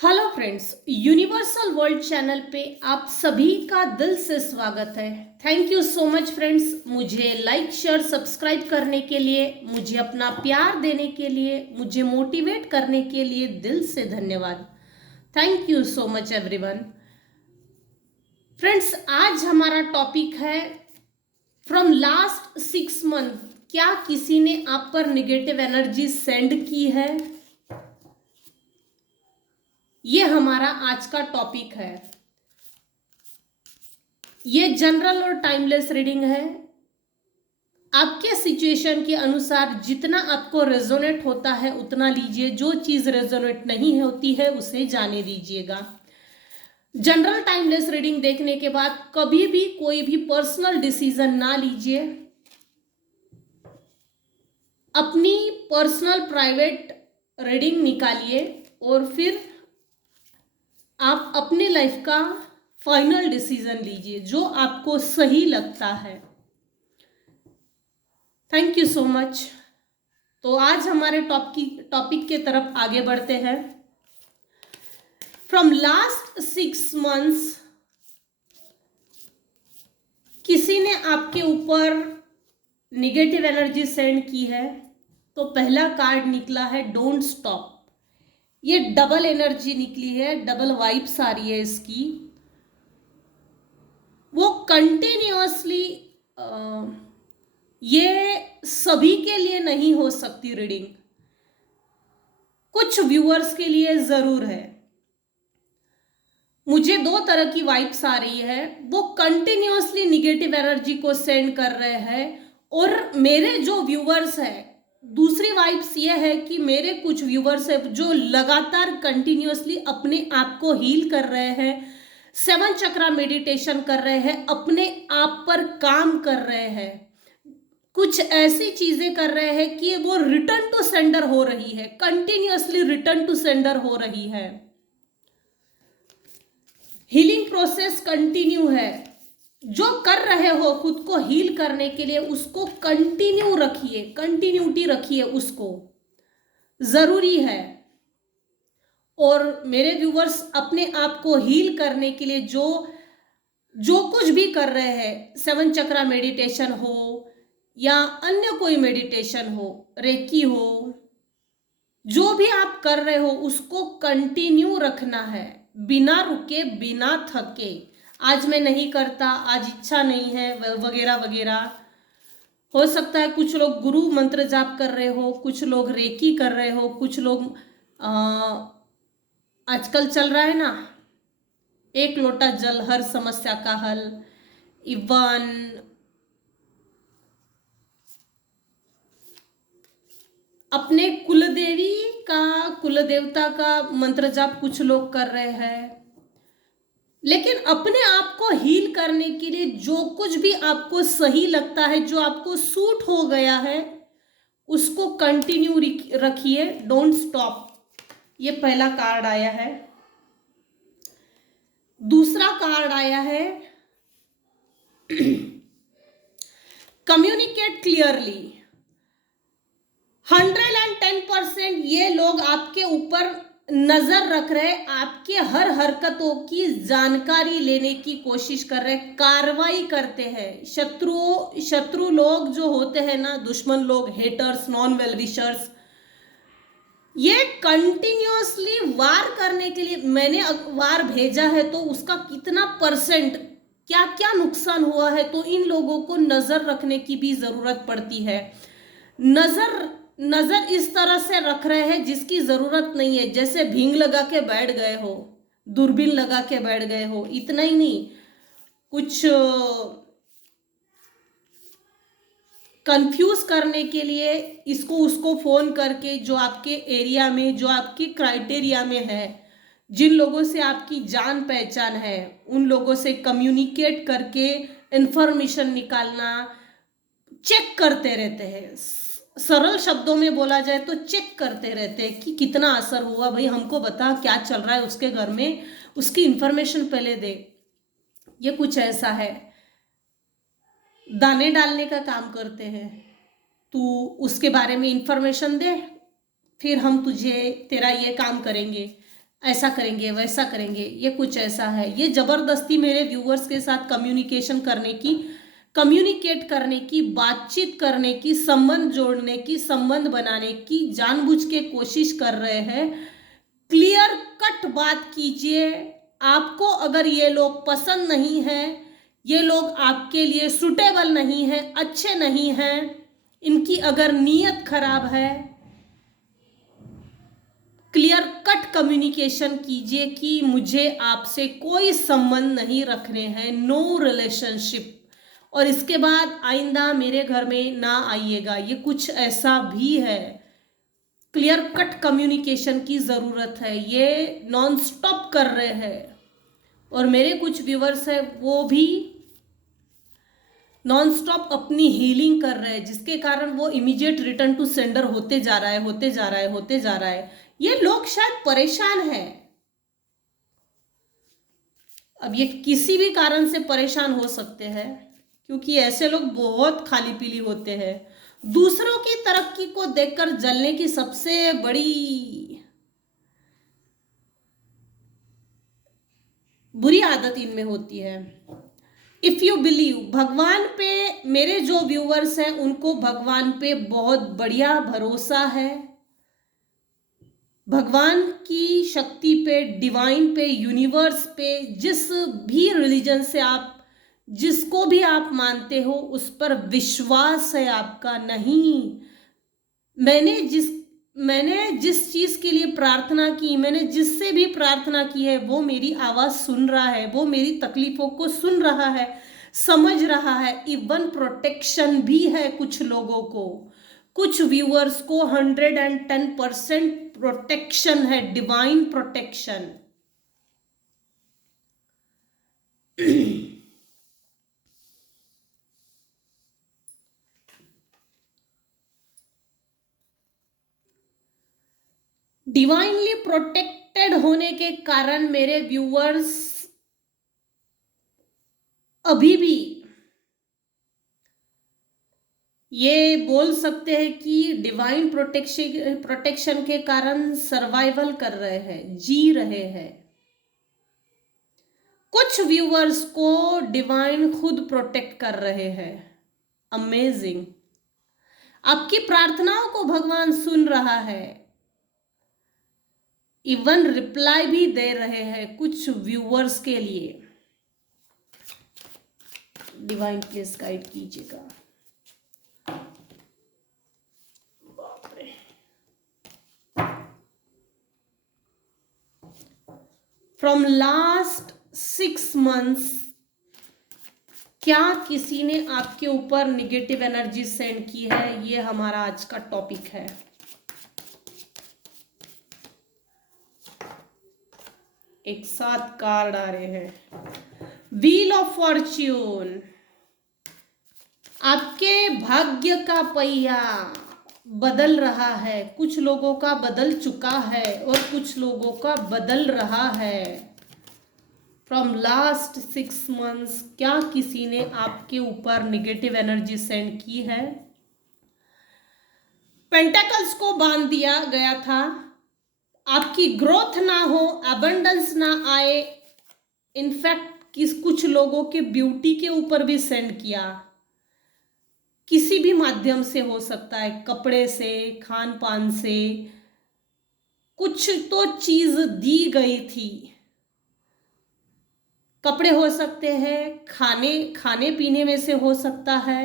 Hello friends, universal world channel पे आप सभी का दिल से स्वागत है। Thank you so much friends, मुझे लाइक शेयर सब्सक्राइब करने के लिए, मुझे अपना प्यार देने के लिए, मुझे मोटिवेट करने के लिए दिल से धन्यवाद। Thank you so much everyone. Friends, आज हमारा टॉपिक है फ्रॉम लास्ट 6 मंथ, क्या किसी ने आप पर निगेटिव एनर्जी सेंड की है? ये हमारा आज का टॉपिक है। ये जनरल और टाइमलेस रीडिंग है। आपके सिचुएशन के अनुसार जितना आपको रेजोनेट होता है उतना लीजिए, जो चीज रेजोनेट नहीं होती है उसे जाने दीजिएगा। जनरल टाइमलेस रीडिंग देखने के बाद कभी भी कोई भी पर्सनल डिसीजन ना लीजिए। अपनी पर्सनल प्राइवेट रीडिंग निकालिए और फिर आप अपने लाइफ का फाइनल डिसीजन लीजिए जो आपको सही लगता है। Thank you so much. तो आज हमारे टॉपिक के तरफ आगे बढ़ते हैं। फ्रॉम लास्ट 6 मंथ्स किसी ने आपके ऊपर निगेटिव एनर्जी सेंड की है। तो पहला कार्ड निकला है डोंट स्टॉप। ये डबल एनर्जी निकली है, डबल वाइब्स आ रही है इसकी। वो कंटिन्यूअसली, ये सभी के लिए नहीं हो सकती रीडिंग, कुछ व्यूअर्स के लिए जरूर है। मुझे दो तरह की वाइब्स आ रही है। वो कंटिन्यूअसली निगेटिव एनर्जी को सेंड कर रहे हैं, और मेरे जो व्यूअर्स हैं, दूसरी वाइब्स ये है कि मेरे कुछ व्यूअर्स है जो लगातार कंटिन्यूअसली अपने आप को हील कर रहे हैं, 7 चक्रा मेडिटेशन कर रहे हैं, अपने आप पर काम कर रहे हैं, कुछ ऐसी चीजें कर रहे हैं कि वो रिटर्न टू सेंडर हो रही है, कंटिन्यूअसली रिटर्न टू सेंडर हो रही है। हीलिंग प्रोसेस कंटिन्यू है। जो कर रहे हो खुद को हील करने के लिए, उसको कंटिन्यू रखिए, कंटिन्यूटी रखिए, उसको जरूरी है। और मेरे व्यूवर्स अपने आप को हील करने के लिए जो कुछ भी कर रहे हैं, 7 चक्रा मेडिटेशन हो या अन्य कोई मेडिटेशन हो, रेकी हो, जो भी आप कर रहे हो उसको कंटिन्यू रखना है, बिना रुके बिना थके। आज मैं नहीं करता, आज इच्छा नहीं है, वगैरह वगैरह। हो सकता है कुछ लोग गुरु मंत्र जाप कर रहे हो, कुछ लोग रेकी कर रहे हो, कुछ लोग आजकल चल रहा है ना, 1 लोटा जल हर समस्या का हल। इवन अपने कुलदेवता का मंत्र जाप कुछ लोग कर रहे हैं। लेकिन अपने आप को हील करने के लिए जो कुछ भी आपको सही लगता है, जो आपको सूट हो गया है, उसको कंटिन्यू रखिए, डोंट स्टॉप। ये पहला कार्ड आया है। दूसरा कार्ड आया है कम्युनिकेट क्लियरली। 110% ये लोग आपके ऊपर नजर रख रहे हैं, आपके हर हरकतों की जानकारी लेने की कोशिश कर रहे हैं, कार्रवाई करते हैं। शत्रु लोग जो होते हैं ना, दुश्मन लोग, हेटर्स, नॉन वेल विशर्स, ये कंटिन्यूअसली वार करने के लिए, मैंने वार भेजा है तो उसका कितना परसेंट, क्या क्या नुकसान हुआ है, तो इन लोगों को नजर रखने की भी जरूरत पड़ती है। नजर इस तरह से रख रहे हैं जिसकी जरूरत नहीं है, जैसे भींग लगा के बैठ गए हो, दूरबीन लगा के बैठ गए हो। इतना ही नहीं, कुछ कंफ्यूज करने के लिए इसको उसको फोन करके, जो आपके एरिया में, जो आपकी क्राइटेरिया में है, जिन लोगों से आपकी जान पहचान है, उन लोगों से कम्युनिकेट करके इंफॉर्मेशन निकालना, चेक करते रहते हैं। सरल शब्दों में बोला जाए तो चेक करते रहते हैं कि कितना असर हुआ, भाई हमको बता क्या चल रहा है उसके घर में, उसकी इंफॉर्मेशन पहले दे। ये कुछ ऐसा है, दाने डालने का काम करते हैं। तू उसके बारे में इंफॉर्मेशन दे, फिर हम तुझे तेरा ये काम करेंगे। ऐसा करेंगे वैसा करेंगे, ये कुछ ऐसा है। ये जबरदस्ती मेरे व्यूअर्स के साथ कम्युनिकेट करने की, बातचीत करने की, संबंध जोड़ने की, संबंध बनाने की जानबूझ के कोशिश कर रहे हैं। क्लियर कट बात कीजिए। आपको अगर ये लोग पसंद नहीं है, ये लोग आपके लिए सुटेबल नहीं है, अच्छे नहीं हैं, इनकी अगर नीयत खराब है, क्लियर कट कम्युनिकेशन कीजिए कि मुझे आपसे कोई संबंध नहीं रखने हैं, नो रिलेशनशिप, और इसके बाद आइंदा मेरे घर में ना आइएगा। ये कुछ ऐसा भी है। क्लियर कट कम्युनिकेशन की ज़रूरत है। ये नॉन स्टॉप कर रहे हैं, और मेरे कुछ व्यूवर्स हैं वो भी नॉन स्टॉप अपनी हीलिंग कर रहे हैं, जिसके कारण वो इमीडिएट रिटर्न टू सेंडर होते जा रहा है। ये लोग शायद परेशान हैं। अब ये किसी भी कारण से परेशान हो सकते हैं, क्योंकि ऐसे लोग बहुत खाली पीली होते हैं। दूसरों की तरक्की को देखकर जलने की सबसे बड़ी बुरी आदत इनमें होती है। इफ यू बिलीव, भगवान पे, मेरे जो व्यूअर्स हैं उनको भगवान पे बहुत बढ़िया भरोसा है। भगवान की शक्ति पे, डिवाइन पे, यूनिवर्स पे, जिस भी रिलीजन से आप, जिसको भी आप मानते हो, उस पर विश्वास है आपका? नहीं। मैंने जिस चीज के लिए प्रार्थना की, मैंने जिससे भी प्रार्थना की है, वो मेरी आवाज सुन रहा है, वो मेरी तकलीफों को सुन रहा है, समझ रहा है। इवन प्रोटेक्शन भी है कुछ लोगों को, कुछ व्यूअर्स को 110% प्रोटेक्शन है, डिवाइन प्रोटेक्शन। डिवाइनली प्रोटेक्टेड होने के कारण मेरे व्यूअर्स अभी भी ये बोल सकते हैं कि डिवाइन प्रोटेक्शन के कारण सर्वाइवल कर रहे हैं, जी रहे हैं। कुछ व्यूअर्स को डिवाइन खुद प्रोटेक्ट कर रहे हैं। अमेजिंग। आपकी प्रार्थनाओं को भगवान सुन रहा है, इवन रिप्लाई भी दे रहे हैं कुछ व्यूअर्स के लिए। डिवाइन प्लीज गाइड कीजिएगा। फ्रॉम लास्ट 6 months, क्या किसी ने आपके ऊपर निगेटिव एनर्जी सेंड की है? ये हमारा आज का टॉपिक है। एक साथ कार्ड आ रहे हैं। व्हील ऑफ फॉर्च्यून, आपके भाग्य का पहिया बदल रहा है। कुछ लोगों का बदल चुका है और कुछ लोगों का बदल रहा है। फ्रॉम लास्ट 6 months, क्या किसी ने आपके ऊपर निगेटिव एनर्जी सेंड की है? पेंटेकल्स को बांध दिया गया था, आपकी ग्रोथ ना हो, अबंडेंस ना आए। इनफैक्ट कुछ लोगों के ब्यूटी के ऊपर भी सेंड किया, किसी भी माध्यम से हो सकता है, कपड़े से, खान पान से, कुछ तो चीज दी गई थी। कपड़े हो सकते हैं, खाने पीने में से हो सकता है,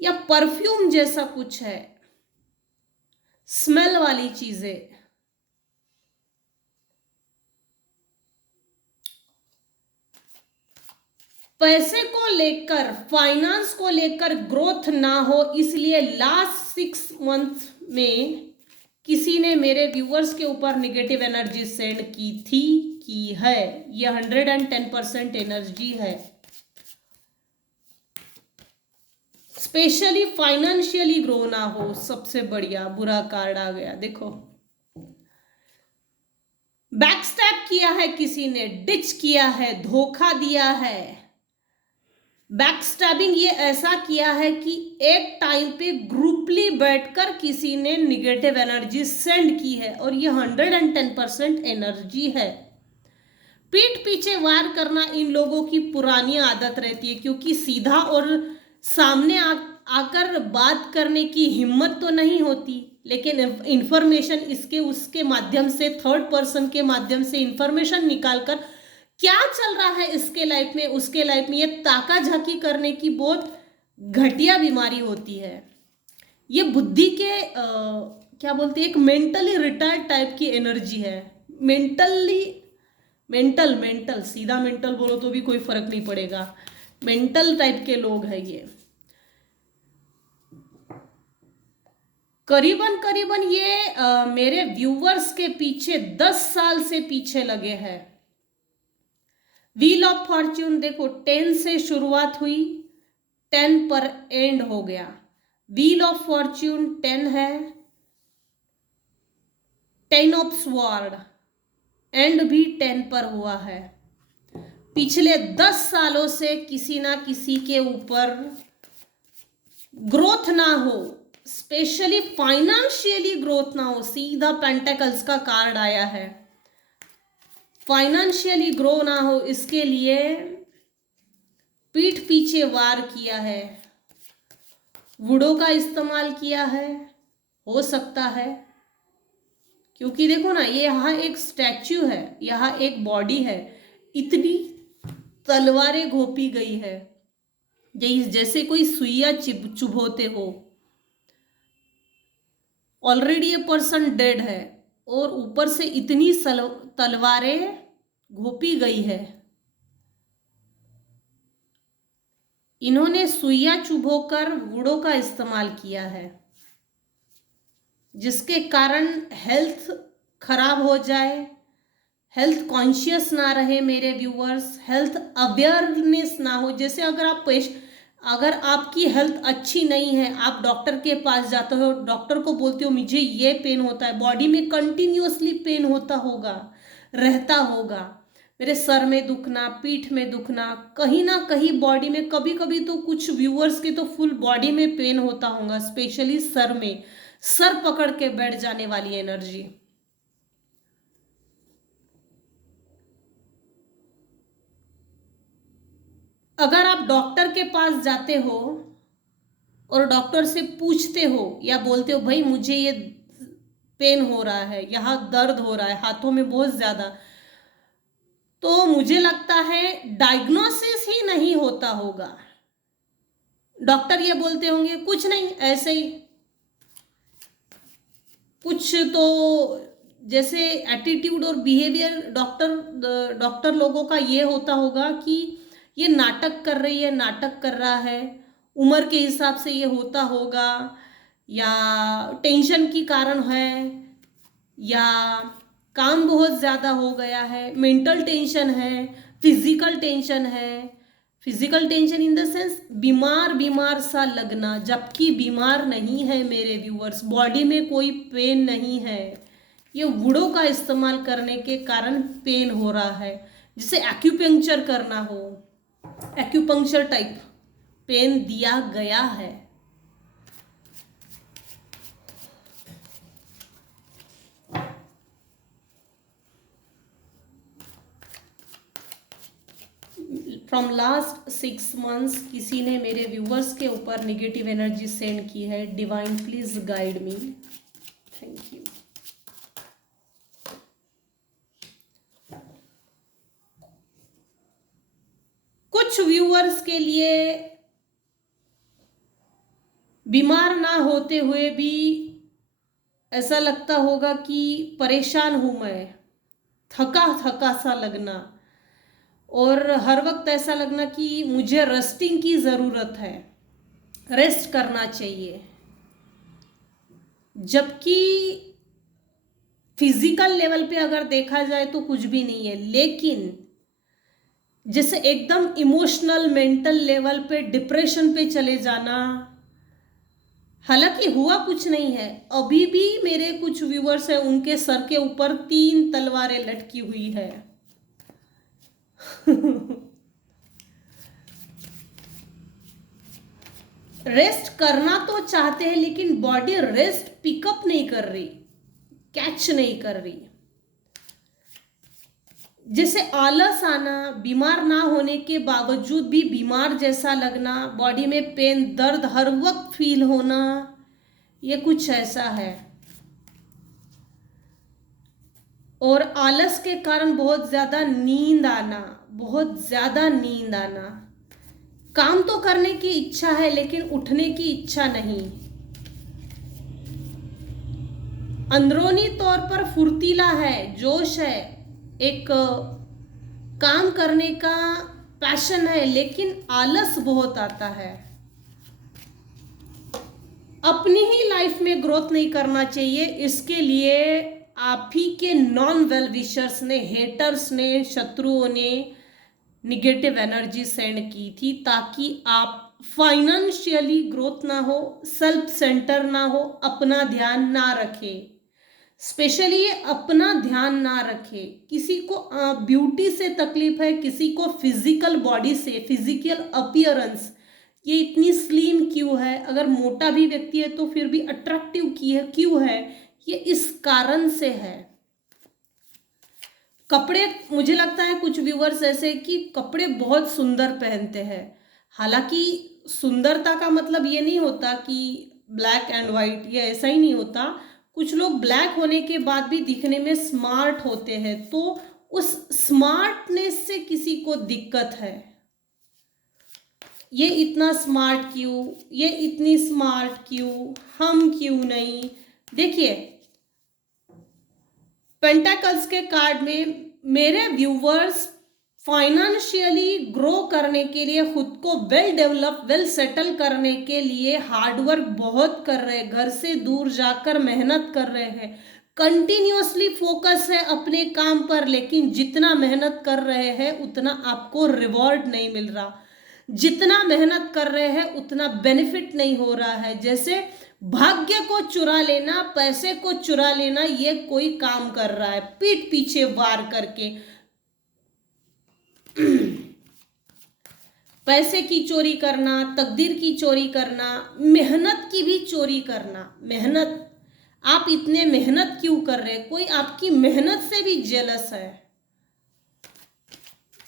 या परफ्यूम जैसा कुछ है, स्मेल वाली चीजें। पैसे को लेकर, फाइनेंस को लेकर ग्रोथ ना हो, इसलिए लास्ट 6 months में किसी ने मेरे व्यूअर्स के ऊपर निगेटिव एनर्जी सेंड की थी, की है। ये 110% एनर्जी है। स्पेशली फाइनेंशियली ग्रो ना हो, सबसे बढ़िया बुरा कार्ड आ गया। देखो, बैकस्टैप किया है किसी ने, डिच किया है, धोखा दिया है, बैक स्टैबिंग ये ऐसा किया है कि एक टाइम पे ग्रुपली बैठकर किसी ने निगेटिव एनर्जी सेंड की है और ये 110% एनर्जी है। पीठ पीछे वार करना इन लोगों की पुरानी आदत रहती है, क्योंकि सीधा और सामने आकर बात करने की हिम्मत तो नहीं होती, लेकिन इंफॉर्मेशन इसके उसके माध्यम से, थर्ड पर्सन के माध्यम से इंफॉर्मेशन निकालकर क्या चल रहा है इसके लाइफ में, उसके लाइफ में, ये ताका झाकी करने की बहुत घटिया बीमारी होती है। ये बुद्धि के क्या बोलते हैं, एक मेंटली रिटायर्ड टाइप की एनर्जी है। मेंटल सीधा मेंटल बोलो तो भी कोई फर्क नहीं पड़ेगा, मेंटल टाइप के लोग हैं ये। करीबन ये मेरे व्यूवर्स के पीछे 10 साल से पीछे लगे हैं। व्हील ऑफ फॉर्च्यून देखो, 10 से शुरुआत हुई, 10 पर एंड हो गया। व्हील ऑफ फॉर्च्यून 10 है, 10 ऑफ स्वॉर्ड एंड भी 10 पर हुआ है। पिछले 10 सालों से किसी ना किसी के ऊपर ग्रोथ ना हो, स्पेशली फाइनेंशियली ग्रोथ ना हो। सीधा पेंटेकल्स का कार्ड आया है, फाइनेंशियली ग्रो ना हो, इसके लिए पीठ पीछे वार किया है, वुडो का इस्तेमाल किया है, हो सकता है, क्योंकि देखो ना, ये यहाँ एक स्टैच्यू है, यहाँ एक बॉडी है, इतनी तलवारें घोपी गई है जैसे कोई सुइया चुभोते हो। ऑलरेडी ये पर्सन डेड है और ऊपर से इतनी तलवारें घोपी गई है। इन्होंने सुइया चुभोकर वुडो का इस्तेमाल किया है, जिसके कारण हेल्थ खराब हो जाए, हेल्थ कॉन्शियस ना रहे मेरे व्यूअर्स, हेल्थ अवेयरनेस ना हो। जैसे अगर आपकी हेल्थ अच्छी नहीं है, आप डॉक्टर के पास जाते हो, डॉक्टर को बोलते हो मुझे ये पेन होता है, बॉडी में कंटिन्यूअसली पेन रहता होगा, मेरे सर में दुखना, पीठ में दुखना, कहीं ना कहीं बॉडी में, कभी कभी तो कुछ व्यूअर्स के तो फुल बॉडी में पेन होता होगा, स्पेशली सर में, सर पकड़ के बैठ जाने वाली एनर्जी। अगर आप डॉक्टर के पास जाते हो और डॉक्टर से पूछते हो या बोलते हो भाई मुझे ये पेन हो रहा है, यहाँ दर्द हो रहा है, हाथों में बहुत ज्यादा, तो मुझे लगता है डायग्नोसिस ही नहीं होता होगा। डॉक्टर ये बोलते होंगे कुछ नहीं, ऐसे ही कुछ तो जैसे एटीट्यूड और बिहेवियर डॉक्टर लोगों का ये होता होगा कि ये नाटक कर रही है, नाटक कर रहा है, उम्र के हिसाब से ये होता होगा, या टेंशन की कारण है, या काम बहुत ज़्यादा हो गया है, मेंटल टेंशन है, फिजिकल टेंशन है। Physical tension in the sense बीमार सा लगना, जबकि बीमार नहीं है मेरे व्यूअर्स, बॉडी में कोई पेन नहीं है, ये वुडो का इस्तेमाल करने के कारण पेन हो रहा है। जिसे एक्यूपंक्चर करना हो, एक्यूपंक्चर टाइप पेन दिया गया है। फ्रॉम लास्ट 6 months किसी ने मेरे व्यूवर्स के ऊपर नेगेटिव एनर्जी सेंड की है। Divine please guide me, thank you. कुछ व्यूअर्स के लिए बीमार ना होते हुए भी ऐसा लगता होगा कि परेशान हूं मैं, थका सा लगना, और हर वक्त ऐसा लगना कि मुझे रेस्टिंग की ज़रूरत है, रेस्ट करना चाहिए, जबकि फिजिकल लेवल पे अगर देखा जाए तो कुछ भी नहीं है। लेकिन जैसे एकदम इमोशनल मेंटल लेवल पे डिप्रेशन पे चले जाना, हालांकि हुआ कुछ नहीं है, अभी भी मेरे कुछ व्यूअर्स हैं उनके सर के ऊपर 3 तलवारें लटकी हुई है। रेस्ट करना तो चाहते हैं लेकिन बॉडी रेस्ट पिकअप नहीं कर रही, कैच नहीं कर रही। जैसे आलस आना, बीमार ना होने के बावजूद भी बीमार जैसा लगना, बॉडी में पेन, दर्द हर वक्त फील होना, ये कुछ ऐसा है। और आलस के कारण बहुत ज़्यादा नींद आना, बहुत ज़्यादा नींद आना। काम तो करने की इच्छा है लेकिन उठने की इच्छा नहीं। अंदरूनी तौर पर फुर्तीला है, जोश है, एक काम करने का पैशन है, लेकिन आलस बहुत आता है। अपनी ही लाइफ में ग्रोथ नहीं करना चाहिए। इसके लिए आप ही के नॉन वेल विशर्स ने, हेटर्स ने, शत्रुओं ने निगेटिव एनर्जी सेंड की थी, ताकि आप फाइनेंशियली ग्रोथ ना हो, सेल्फ सेंटर ना हो, अपना ध्यान ना रखे। स्पेशली ये अपना ध्यान ना रखे। किसी को ब्यूटी से तकलीफ है, किसी को फिजिकल बॉडी से, फिजिकल अपीयरेंस, ये इतनी स्लिम क्यों है, अगर मोटा भी व्यक्ति है तो फिर भी अट्रैक्टिव क्यों है, ये इस कारण से है। कपड़े, मुझे लगता है कुछ व्यूअर्स ऐसे कि कपड़े बहुत सुंदर पहनते हैं। हालांकि सुंदरता का मतलब ये नहीं होता कि ब्लैक एंड वाइट, ये ऐसा ही नहीं होता। कुछ लोग ब्लैक होने के बाद भी दिखने में स्मार्ट होते हैं, तो उस स्मार्टनेस से किसी को दिक्कत है। ये इतना स्मार्ट क्यों, ये इतनी स्मार्ट क्यों, हम क्यों नहीं। देखिए, पेंटाकल्स के कार्ड में मेरे व्यूवर्स फाइनेंशियली ग्रो करने के लिए, खुद को वेल डेवलप, वेल सेटल करने के लिए हार्डवर्क बहुत कर रहे हैं, घर से दूर जाकर मेहनत कर रहे हैं, कंटिन्यूअसली फोकस है अपने काम पर, लेकिन जितना मेहनत कर रहे हैं उतना आपको रिवॉर्ड नहीं मिल रहा। जितना मेहनत कर रहे हैं उतना बेनिफिट नहीं हो रहा है। जैसे भाग्य को चुरा लेना, पैसे को चुरा लेना, ये कोई काम कर रहा है पीठ पीछे वार करके। पैसे की चोरी करना, तकदीर की चोरी करना, मेहनत की भी चोरी करना। मेहनत, आप इतने मेहनत क्यों कर रहे हैं? कोई आपकी मेहनत से भी जेलस है।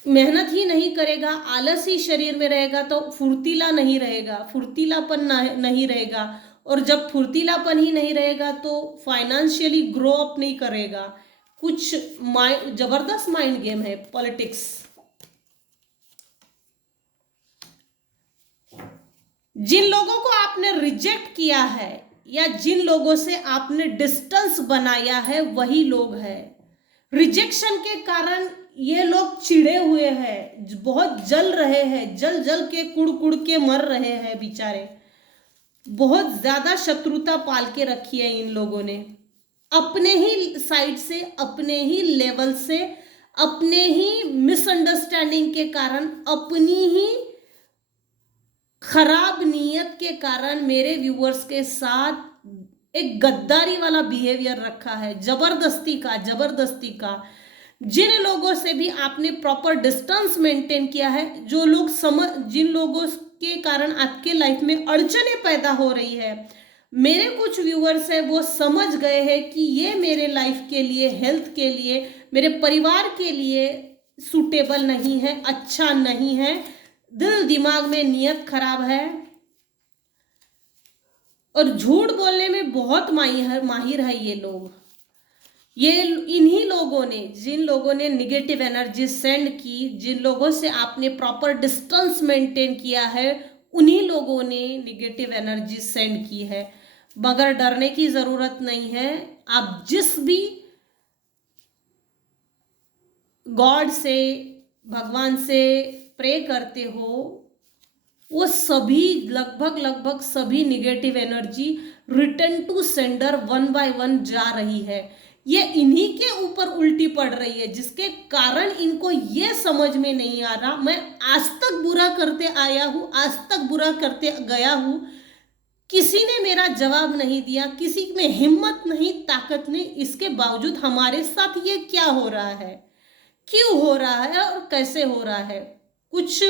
मेहनत ही नहीं करेगा, आलस ही शरीर में रहेगा तो फुर्तीला नहीं रहेगा, फुर्तीलापन नहीं रहेगा। और जब फुर्तीलापन ही नहीं रहेगा तो फाइनेंशियली ग्रो अप नहीं करेगा। कुछ जबरदस्त माइंड गेम है पॉलिटिक्स। जिन लोगों को आपने रिजेक्ट किया है या जिन लोगों से आपने डिस्टेंस बनाया है, वही लोग हैं। रिजेक्शन के कारण ये लोग चिढ़े हुए हैं, बहुत जल रहे हैं, जल जल के कुड़ कुड़ के मर रहे हैं बेचारे। बहुत ज्यादा शत्रुता पाल के रखी है इन लोगों ने, अपने ही साइड से, अपने ही लेवल से, अपने ही मिसअंडरस्टैंडिंग के कारण, अपनी ही खराब नीयत के कारण मेरे व्यूअर्स के साथ एक गद्दारी वाला बिहेवियर रखा है, जबरदस्ती का। जिन लोगों से भी आपने प्रॉपर डिस्टेंस मेंटेन किया है, जो लोग जिन लोगों के कारण आपके लाइफ में अड़चने पैदा हो रही है, मेरे कुछ व्यूअर्स है वो समझ गए हैं कि ये मेरे लाइफ के लिए, हेल्थ के लिए, मेरे परिवार के लिए सूटेबल नहीं है, अच्छा नहीं है। दिल दिमाग में नियत खराब है और झूठ बोलने में बहुत माहिर है ये लोग। ये इन्हीं लोगों ने, जिन लोगों ने निगेटिव एनर्जी सेंड की, जिन लोगों से आपने प्रॉपर डिस्टेंस मेंटेन किया है, उन्हीं लोगों ने निगेटिव एनर्जी सेंड की है। मगर डरने की जरूरत नहीं है। आप जिस भी गॉड से, भगवान से प्रे करते हो, वो सभी लगभग सभी negative energy return to sender 1 by 1 जा रही है। ये इन्हीं के ऊपर उल्टी पड़ रही है, जिसके कारण इनको ये समझ में नहीं आ रहा, मैं आज तक बुरा करते आया हूँ, आज तक बुरा करते गया हूँ, किसी ने मेरा जवाब नहीं दिया, किसी में हिम्मत नहीं, ताकत नहीं, इसके बावजूद हमारे साथ ये क्या हो रहा है, क्यों हो रहा है और कैसे हो रहा है। कुछ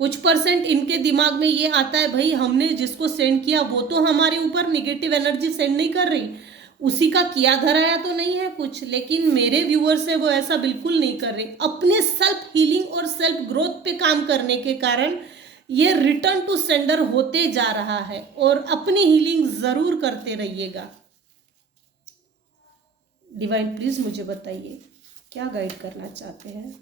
कुछ परसेंट इनके दिमाग में ये आता है, भाई हमने जिसको सेंड किया वो तो हमारे ऊपर निगेटिव एनर्जी सेंड नहीं कर रही, उसी का किया धराया तो नहीं है कुछ। लेकिन मेरे व्यूअर्स है वो ऐसा बिल्कुल नहीं कर रहे। अपने सेल्फ हीलिंग और सेल्फ ग्रोथ पे काम करने के कारण ये रिटर्न टू सेंडर होते जा रहा है। और अपनी हीलिंग जरूर करते रहिएगा। डिवाइन प्लीज मुझे बताइए क्या गाइड करना चाहते हैं।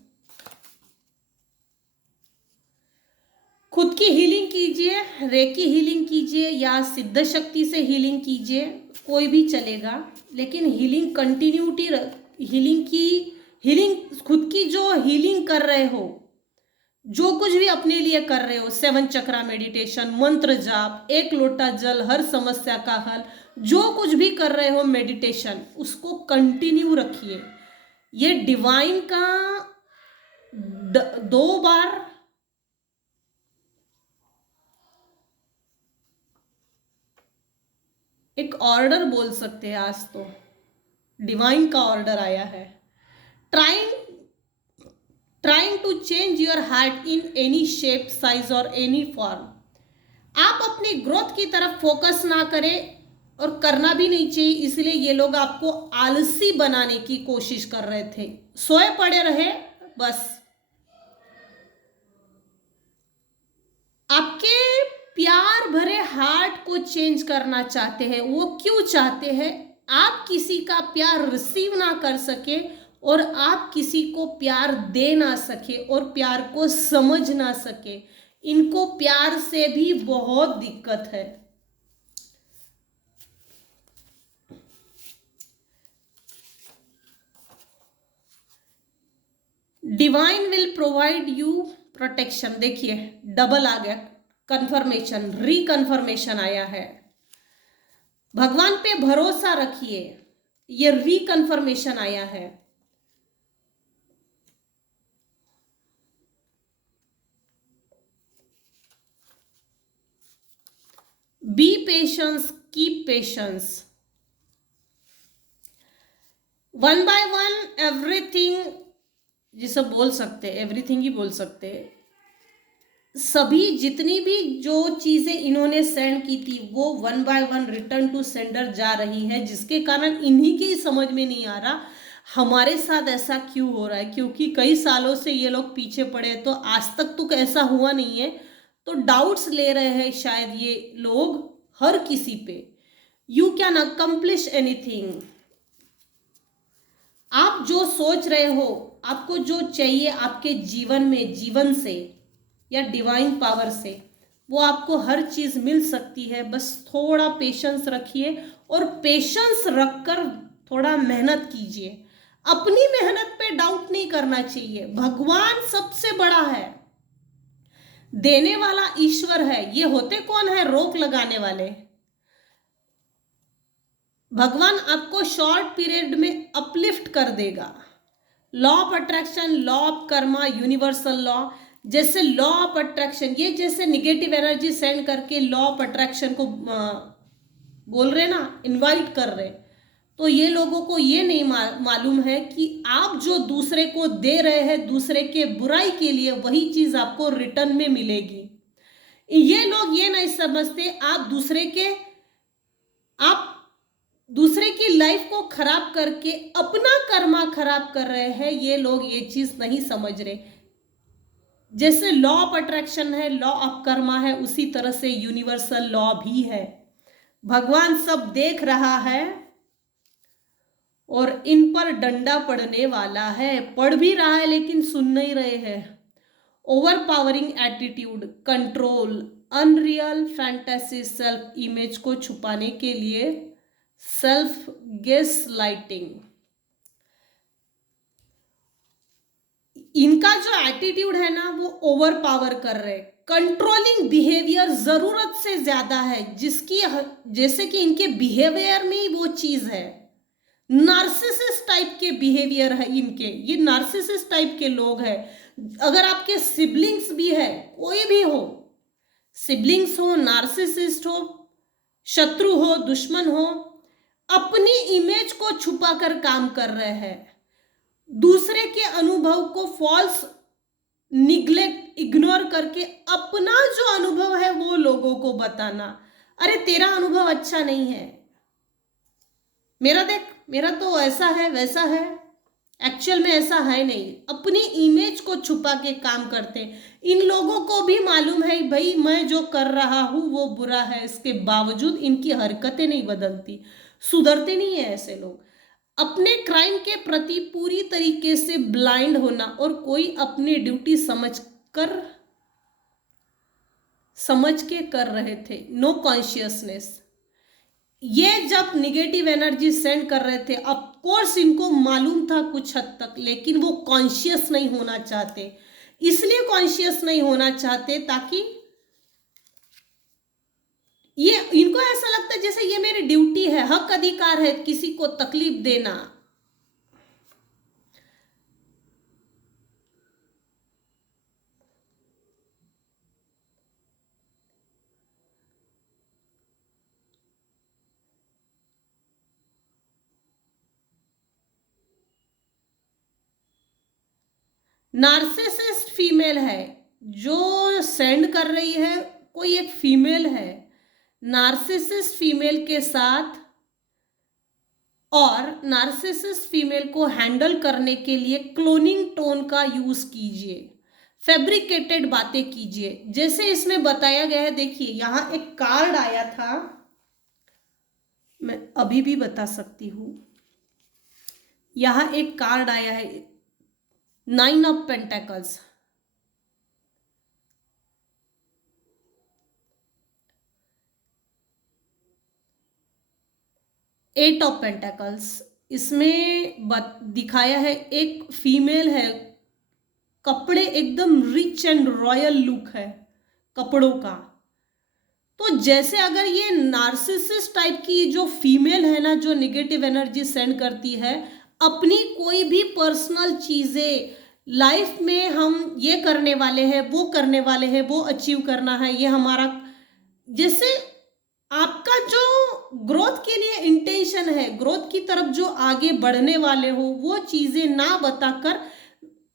खुद की हीलिंग कीजिए, रेकी हीलिंग कीजिए या सिद्ध शक्ति से हीलिंग कीजिए, कोई भी चलेगा। लेकिन हीलिंग कंटिन्यूटी, हीलिंग खुद की जो हीलिंग कर रहे हो, जो कुछ भी अपने लिए कर रहे हो, 7 चक्रा मेडिटेशन, मंत्र जाप, 1 लोटा जल, हर समस्या का हल, जो कुछ भी कर रहे हो मेडिटेशन, उसको कंटिन्यू रखिए। ये डिवाइन का 2 बार एक ऑर्डर बोल सकते हैं, आज तो डिवाइन का ऑर्डर आया है। Trying to change your heart in any shape, size और एनी फॉर्म। आप अपनी ग्रोथ की तरफ फोकस ना करें और करना भी नहीं चाहिए। इसलिए ये लोग आपको आलसी बनाने की कोशिश कर रहे थे, सोए पड़े रहे बस। आपके प्यार भरे हार्ट को चेंज करना चाहते हैं। वो क्यों चाहते हैं? आप किसी का प्यार रिसीव ना कर सके और आप किसी को प्यार दे ना सके और प्यार को समझ ना सके। इनको प्यार से भी बहुत दिक्कत है। Divine will provide you protection. देखिए डबल आ गया, कंफर्मेशन, रिकन्फर्मेशन आया है। भगवान पे भरोसा रखिए, ये रिकन्फर्मेशन आया है। B patience, keep patience. One by one everything, ये सब बोल सकते, एवरीथिंग ही बोल सकते। सभी जितनी भी जो चीजें इन्होंने सेंड की थी वो 1 बाय 1 रिटर्न टू सेंडर जा रही है, जिसके कारण इन्हीं की समझ में नहीं आ रहा हमारे साथ ऐसा क्यों हो रहा है। क्योंकि कई सालों से ये लोग पीछे पड़े, तो आज तक तो ऐसा हुआ नहीं है, तो डाउट्स ले रहे हैं शायद ये लोग हर किसी पे। You can accomplish anything. आप जो सोच रहे हो, आपको जो चाहिए आपके जीवन में, जीवन से या डिवाइन पावर से, वो आपको हर चीज मिल सकती है। बस थोड़ा पेशेंस रखिए और पेशेंस रखकर थोड़ा मेहनत कीजिए। अपनी मेहनत पे डाउट नहीं करना चाहिए। भगवान सबसे बड़ा है, देने वाला ईश्वर है। ये होते कौन है? रोक लगाने वाले। भगवान आपको शॉर्ट पीरियड में अपलिफ्ट कर देगा। Law of attraction, law of Karma, universal law. जैसे लॉ ऑफ अट्रैक्शन, ये जैसे निगेटिव एनर्जी सेंड करके लॉ ऑफ अट्रैक्शन को बोल रहे ना, इनवाइट कर रहे, तो ये लोगों को ये नहीं मालूम है कि आप जो दूसरे को दे रहे हैं दूसरे के बुराई के लिए, वही चीज आपको रिटर्न में मिलेगी। ये लोग ये नहीं समझते आप दूसरे की लाइफ को खराब करके अपना कर्मा खराब कर रहे हैं। ये लोग ये चीज नहीं समझ रहे। जैसे लॉ ऑफ अट्रैक्शन है, लॉ ऑफ कर्मा है, उसी तरह से यूनिवर्सल लॉ भी है। भगवान सब देख रहा है और इन पर डंडा पड़ने वाला है। पढ़ भी रहा है लेकिन सुन नहीं रहे हैं। Over powering attitude, control, unreal fantasy, self image को छुपाने के लिए सेल्फ गेस लाइटिंग। इनका जो एटीट्यूड है ना, वो ओवर पावर कर रहे। कंट्रोलिंग बिहेवियर जरूरत से ज्यादा है, जिसकी जैसे कि इनके बिहेवियर में ही वो चीज है। नार्सिसिस्ट टाइप के बिहेवियर है इनके। ये नार्सिसिस्ट टाइप के लोग हैं। अगर आपके सिबलिंग्स भी है, कोई भी हो, सिबलिंग्स हो, नार्सिसिस्ट हो, शत्रु हो, दुश्मन हो, अपनी इमेज को छुपाकर काम कर रहे हैं। दूसरे के अनुभव को फॉल्स निग्लेक्ट, इग्नोर करके अपना जो अनुभव है वो लोगों को बताना। अरे तेरा अनुभव अच्छा नहीं है, मेरा देख, मेरा तो ऐसा है वैसा है, एक्चुअल में ऐसा है नहीं। अपनी इमेज को छुपा के काम करते हैं। इन लोगों को भी मालूम है भाई मैं जो कर रहा हूं वो बुरा है, इसके बावजूद इनकी हरकतें नहीं बदलती, सुधरते नहीं है ऐसे लोग। अपने क्राइम के प्रति पूरी तरीके से ब्लाइंड होना, और कोई अपनी ड्यूटी समझ के कर रहे थे, नो कॉन्शियसनेस। ये जब निगेटिव एनर्जी सेंड कर रहे थे, ऑफ कोर्स इनको मालूम था कुछ हद तक, लेकिन वो कॉन्शियस नहीं होना चाहते। इसलिए कॉन्शियस नहीं होना चाहते ताकि ये, इनको ऐसा लगता है जैसे ये मेरी ड्यूटी है, हक अधिकार है किसी को तकलीफ देना। नार्सिसिस्ट फीमेल है जो सेंड कर रही है, कोई एक फीमेल है नार्सिसिस्ट फीमेल के साथ, और नार्सिसिस्ट फीमेल को हैंडल करने के लिए क्लोनिंग टोन का यूज कीजिए, फैब्रिकेटेड बातें कीजिए, जैसे इसमें बताया गया है। देखिए यहां एक कार्ड आया था, मैं अभी भी बता सकती हूं। यहां एक कार्ड आया है, 9 of pentacles, eight of pentacles. इसमें दिखाया है एक फीमेल है, कपड़े एकदम रिच एंड रॉयल लुक है कपड़ों का। तो जैसे अगर ये नार्सिसिस्ट टाइप की जो फीमेल है ना, जो निगेटिव एनर्जी सेंड करती है, अपनी कोई भी पर्सनल चीजें लाइफ में, हम ये करने वाले हैं, वो करने वाले हैं, वो अचीव करना है, ये हमारा, जैसे आपका जो ग्रोथ के लिए इंटेंशन है, ग्रोथ की तरफ जो आगे बढ़ने वाले हो, वो चीजें ना बताकर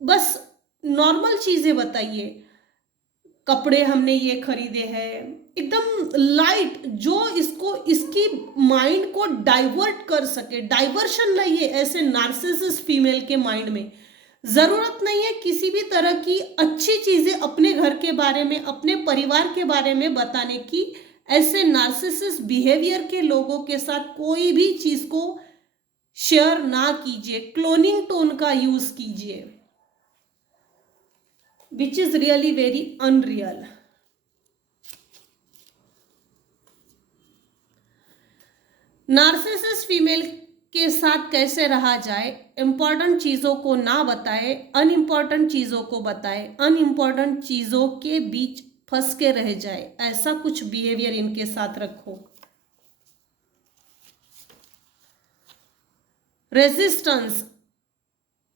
बस नॉर्मल चीजें बताइए। कपड़े हमने ये खरीदे हैं, एकदम लाइट, जो इसको, इसकी माइंड को डाइवर्ट कर सके। डाइवर्शन लाइए ऐसे नार्सिसिस्ट फीमेल के माइंड में। जरूरत नहीं है किसी भी तरह की अच्छी चीजें अपने घर के बारे में, अपने परिवार के बारे में बताने की। ऐसे नार्सिसिस्ट बिहेवियर के लोगों के साथ कोई भी चीज को शेयर ना कीजिए, क्लोनिंग टोन का यूज कीजिए, which is really very unreal. Narcissist female के साथ कैसे रहा जाए? इंपॉर्टेंट चीजों को ना बताए, अनइम्पॉर्टेंट चीजों को बताए, अनइम्पॉर्टेंट चीजों के बीच फंस के रह जाए, ऐसा कुछ बिहेवियर इनके साथ रखो। रेजिस्टेंस,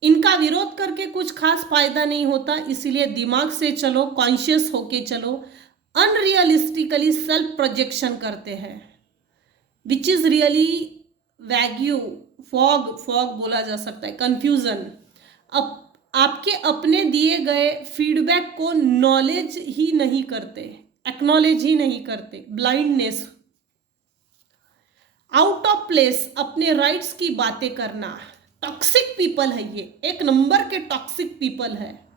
इनका विरोध करके कुछ खास फायदा नहीं होता, इसीलिए दिमाग से चलो, कॉन्शियस होके चलो। अनरियलिस्टिकली सेल्फ प्रोजेक्शन करते हैं, which is really wagyu, fog बोला जा सकता है, कंफ्यूजन। अब आपके अपने दिए गए फीडबैक को नॉलेज ही नहीं करते, एक्नॉलेज ही नहीं करते, ब्लाइंडनेस। आउट ऑफ प्लेस, अपने राइट्स की बातें करना। टॉक्सिक पीपल है ये, एक नंबर के टॉक्सिक पीपल है।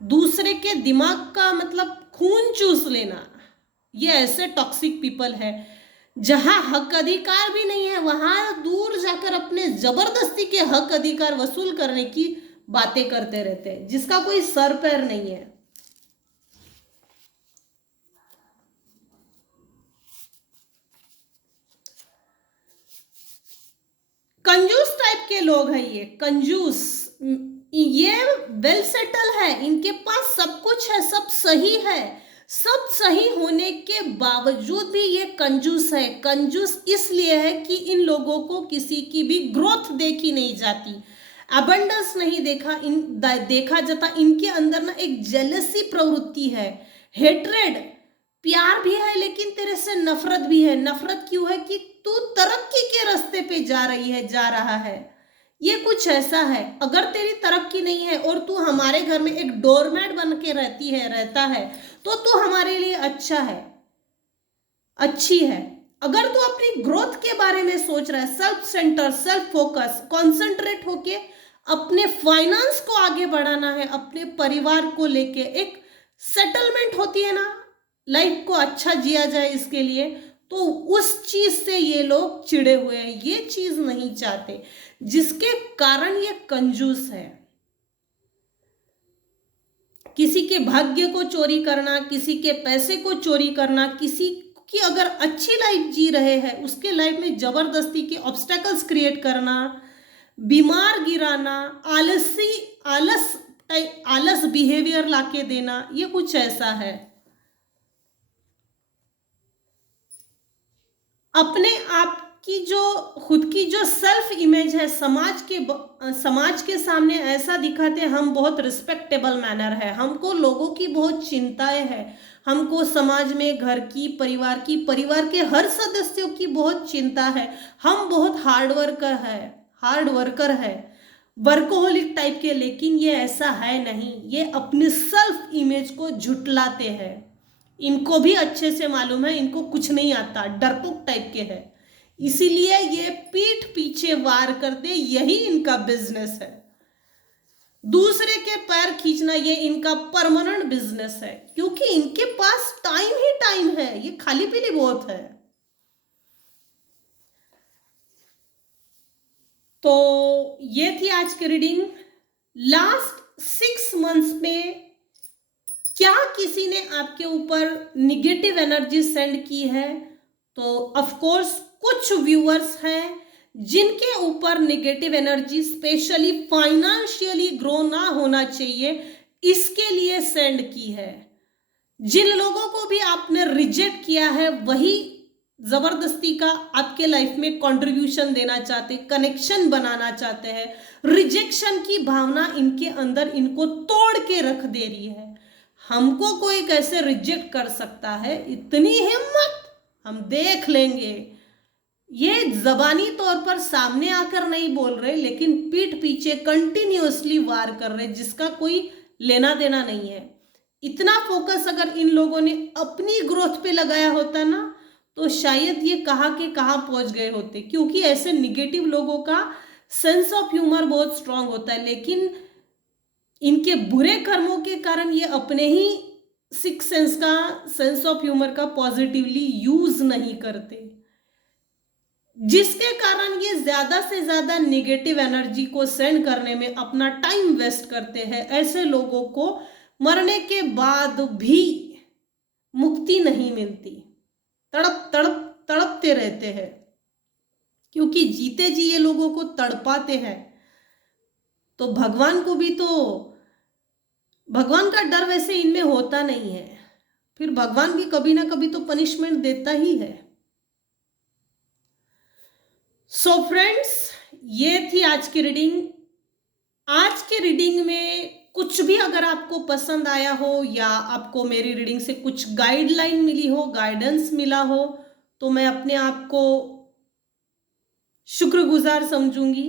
दूसरे के दिमाग का मतलब खून चूस लेना, ये ऐसे टॉक्सिक पीपल है। जहां हक अधिकार भी नहीं है, वहां दूर जाकर अपने जबरदस्ती के हक अधिकार वसूल करने की बातें करते रहते हैं, जिसका कोई सर पैर नहीं है। कंजूस टाइप के लोग हैं ये, कंजूस। ये वेल सेटल है, इनके पास सब कुछ है, सब सही है, सब सही होने के बावजूद भी ये कंजूस है। कंजूस इसलिए है कि इन लोगों को किसी की भी ग्रोथ देखी नहीं जाती, अबंडेंस नहीं देखा जाता। इनके अंदर ना एक जेलसी प्रवृत्ति है, हेट्रेड, प्यार भी है लेकिन तेरे से नफरत भी है। नफरत क्यों है? कि तू तरक्की के रास्ते पे जा रहा है, ये कुछ ऐसा है, अगर तेरी तरक्की नहीं है और तू हमारे घर में एक डोरमैट बन के रहता है तो तू हमारे लिए अच्छा है, अच्छी है। अगर तू अपनी ग्रोथ के बारे में सोच रहा है, self centre, self focus, concentrate होके अपने फाइनेंस को आगे बढ़ाना है, अपने परिवार को लेके एक सेटलमेंट होती है ना, लाइफ को अच्छा जिया जाए इसके लिए, तो उस चीज से ये लोग चिढ़े हुए हैं, ये चीज नहीं चाहते, जिसके कारण ये कंजूस है। किसी के भाग्य को चोरी करना, किसी के पैसे को चोरी करना, किसी की अगर अच्छी लाइफ जी रहे हैं उसके लाइफ में जबरदस्ती के ऑब्स्टेकल्स क्रिएट करना, बीमार गिराना, आलस बिहेवियर लाके देना, ये कुछ ऐसा है। अपने आप की जो खुद की जो सेल्फ इमेज है समाज के सामने ऐसा दिखाते हैं हम बहुत रिस्पेक्टेबल मैनर है, हमको लोगों की बहुत चिंताएं है, हमको समाज में घर की, परिवार के हर सदस्यों की बहुत चिंता है, हम बहुत हार्ड वर्कर है, वर्कोहोलिक टाइप के। लेकिन ये ऐसा है नहीं, ये अपनी सेल्फ इमेज को झुटलाते हैं। इनको भी अच्छे से मालूम है इनको कुछ नहीं आता, डरपोक टाइप के है, इसीलिए ये पीठ पीछे वार करते, यही इनका बिजनेस है। दूसरे के पैर खींचना ये इनका परमानेंट बिजनेस है, क्योंकि इनके पास टाइम ही टाइम है, ये खाली पीली बहुत है। तो ये थी आज की रीडिंग। लास्ट 6 मंथ्स में क्या किसी ने आपके ऊपर निगेटिव एनर्जी सेंड की है? तो ऑफ कोर्स कुछ व्यूअर्स हैं जिनके ऊपर negative energy specially financially grow ना होना चाहिए इसके लिए सेंड की है। जिन लोगों को भी आपने रिजेक्ट किया है वही जबरदस्ती का आपके लाइफ में कंट्रीब्यूशन देना चाहते, कनेक्शन बनाना चाहते हैं। रिजेक्शन की भावना इनके अंदर इनको तोड़ के रख दे रही है। हमको कोई कैसे रिजेक्ट कर सकता है, इतनी हिम्मत, हम देख लेंगे। ये जबानी तौर पर सामने आकर नहीं बोल रहे, लेकिन पीठ पीछे कंटिन्यूअसली वार कर रहे, जिसका कोई लेना देना नहीं है। इतना फोकस अगर इन लोगों ने अपनी ग्रोथ पे लगाया होता ना, तो शायद ये कहाँ के कहाँ पहुंच गए होते। क्योंकि ऐसे निगेटिव लोगों का सेंस ऑफ ह्यूमर बहुत स्ट्रांग होता है, लेकिन इनके बुरे कर्मों के कारण ये अपने ही सिक्स सेंस का, सेंस ऑफ ह्यूमर का पॉजिटिवली यूज नहीं करते, जिसके कारण ये ज्यादा से ज्यादा नेगेटिव एनर्जी को सेंड करने में अपना टाइम वेस्ट करते हैं। ऐसे लोगों को मरने के बाद भी मुक्ति नहीं मिलती, तड़पते रहते हैं, क्योंकि जीते जी ये लोगों को तड़पाते हैं। तो भगवान को भी तो, भगवान का डर वैसे इनमें होता नहीं है, फिर भगवान भी कभी ना कभी तो पनिशमेंट देता ही है। सो फ्रेंड्स, ये थी आज की रीडिंग। आज के रीडिंग में कुछ भी अगर आपको पसंद आया हो या आपको मेरी रीडिंग से कुछ गाइडलाइन मिली हो, गाइडेंस मिला हो, तो मैं अपने आप को शुक्रगुजार समझूंगी।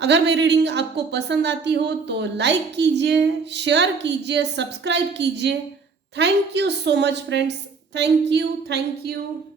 अगर मेरी रीडिंग आपको पसंद आती हो तो लाइक कीजिए, शेयर कीजिए, सब्सक्राइब कीजिए। Thank you so much friends, thank you.